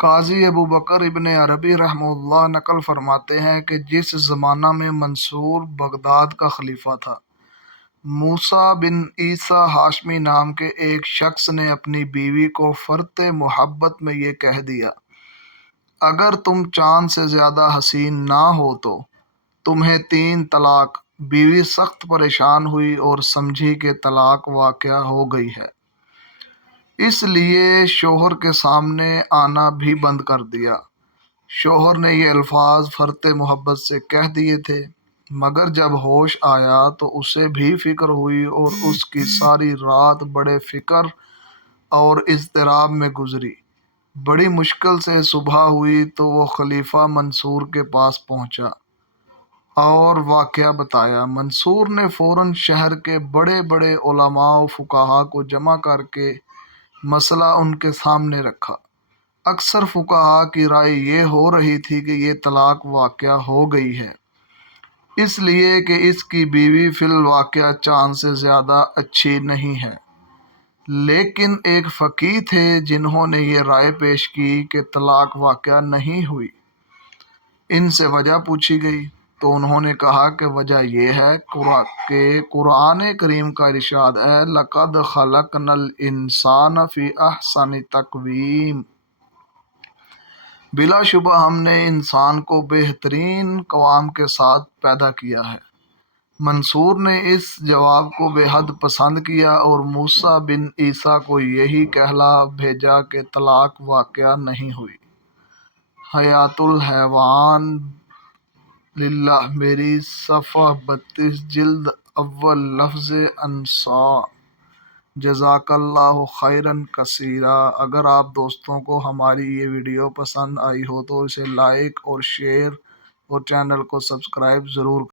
قاضی ابو بکر ابن عربی رحمہ اللہ نقل فرماتے ہیں کہ جس زمانہ میں منصور بغداد کا خلیفہ تھا، موسیٰ بن عیسیٰ ہاشمی نام کے ایک شخص نے اپنی بیوی کو فرط محبت میں یہ کہہ دیا: اگر تم چاند سے زیادہ حسین نہ ہو تو تمہیں 3 طلاق۔ بیوی سخت پریشان ہوئی اور سمجھی کہ طلاق واقع ہو گئی ہے، اس لیے شوہر کے سامنے آنا بھی بند کر دیا۔ شوہر نے یہ الفاظ فرط محبت سے کہہ دیے تھے، مگر جب ہوش آیا تو اسے بھی فکر ہوئی اور اس کی ساری رات بڑے فکر اور اضطراب میں گزری۔ بڑی مشکل سے صبح ہوئی تو وہ خلیفہ منصور کے پاس پہنچا اور واقعہ بتایا۔ منصور نے فوراً شہر کے بڑے بڑے علماء و فقہاء کو جمع کر کے مسئلہ ان کے سامنے رکھا۔ اکثر فقہاء کی رائے یہ ہو رہی تھی کہ یہ طلاق واقع ہو گئی ہے، اس لیے کہ اس کی بیوی فی الواقع چاند سے زیادہ اچھی نہیں ہے۔ لیکن ایک فقیہ تھے جنہوں نے یہ رائے پیش کی کہ طلاق واقع نہیں ہوئی۔ ان سے وجہ پوچھی گئی تو انہوں نے کہا کہ وجہ یہ ہے کہ قرآن کریم کا ارشاد ہے: لَقَدْ خَلَقْنَا الْإِنسَانَ فِي أَحْسَنِ تَقْوِيمٍ۔ بلا شبہ ہم نے انسان کو بہترین قوام کے ساتھ پیدا کیا ہے۔ منصور نے اس جواب کو بے حد پسند کیا اور موسیٰ بن عیسیٰ کو یہی کہلا بھیجا کہ طلاق واقع نہیں ہوئی۔ حیاۃ الحیوان للہ میری، صفحہ 32، جلد اول، لفظ انسا۔ جزاک اللہ خیراً کثیرا۔ اگر آپ دوستوں کو ہماری یہ ویڈیو پسند آئی ہو تو اسے لائک اور شیئر اور چینل کو سبسکرائب ضرور کریں۔